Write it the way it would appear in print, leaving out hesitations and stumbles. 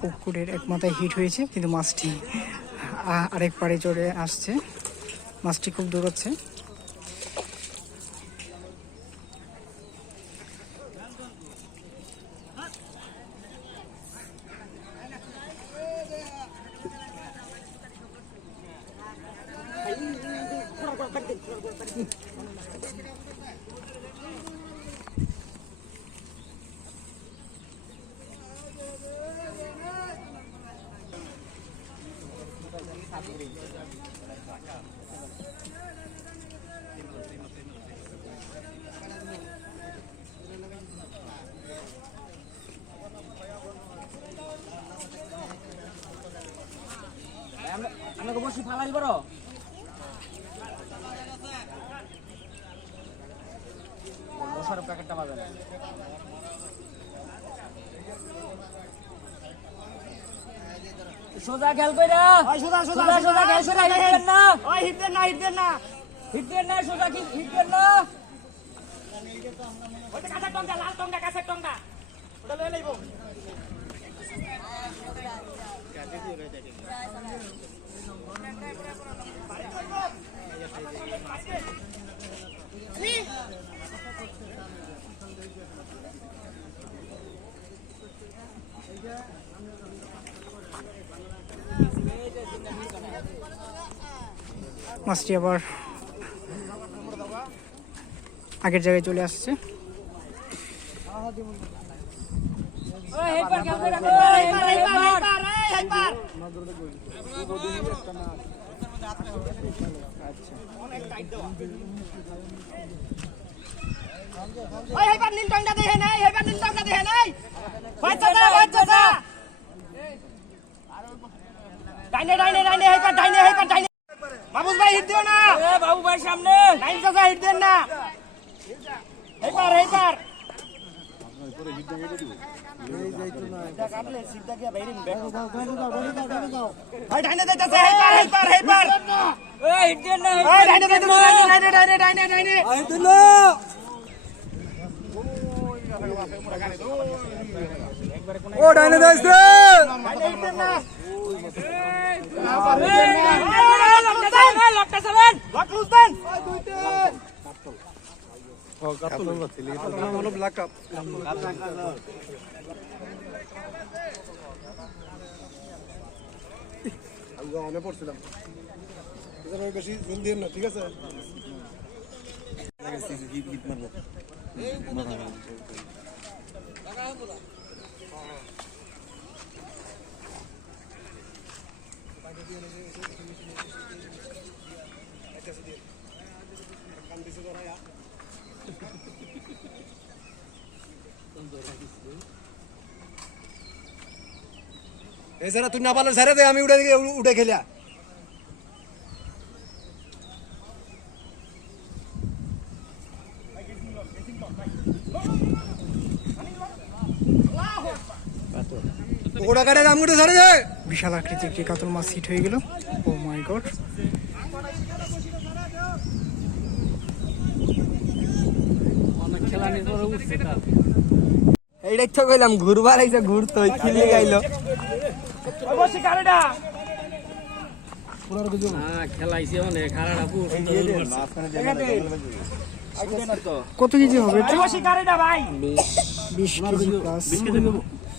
পুকুরের এক মাথায় হিট হয়েছে, কিন্তু মাছটি আরেক পাড়ে চড়ে আসছে। মাছটি খুব দৌড়াচ্ছে। আমাকে বসি ফালাই বড় মশার প্যাকেটটা পাবেন। সোজা খেল কইরা সোজা সোজা সোজা খেল সোজা হিট দেন না ওই হিট দেন না হিট দেন না হিট দেন না সোজা কি হিট দেন না ওইটা কাঁচা টঙ্কা লাল টঙ্কা কাঁচা টঙ্কা ওটা লয়ে লইবো। মাছটি আবার আগের জায়গায় চলে আসছে। বাবুস ভাই হিট দিও না, বাবু ভাই সামনে লাইন চাচা হিট দেন না। এই পার কাটলে সিধা গিয়া বাইরে নিবে। ভাই ডাইনে যাইতাছে, এই পার এই হিট দেন না, এই ডাইনে যাইতাছে, ডাইনে হিট দেন না। ও ডাইনে যাইছে, ডাইনে হিট দেন না। পড়ছিলাম বেশি দিন না, ঠিক আছে। এছাড়া তুই না পারলে ছেড়ে দে, আমি উঠে খেলা। বিশাল আকৃতির একটি কাতল মাছ হিট হয়ে গেল। ও মাই গড! এইটাই তো কইলাম ঘুরবার আইছে, ঘুরতো খিলে গাইলো। কত কেজি হবে? 20 কেজি প্লাস।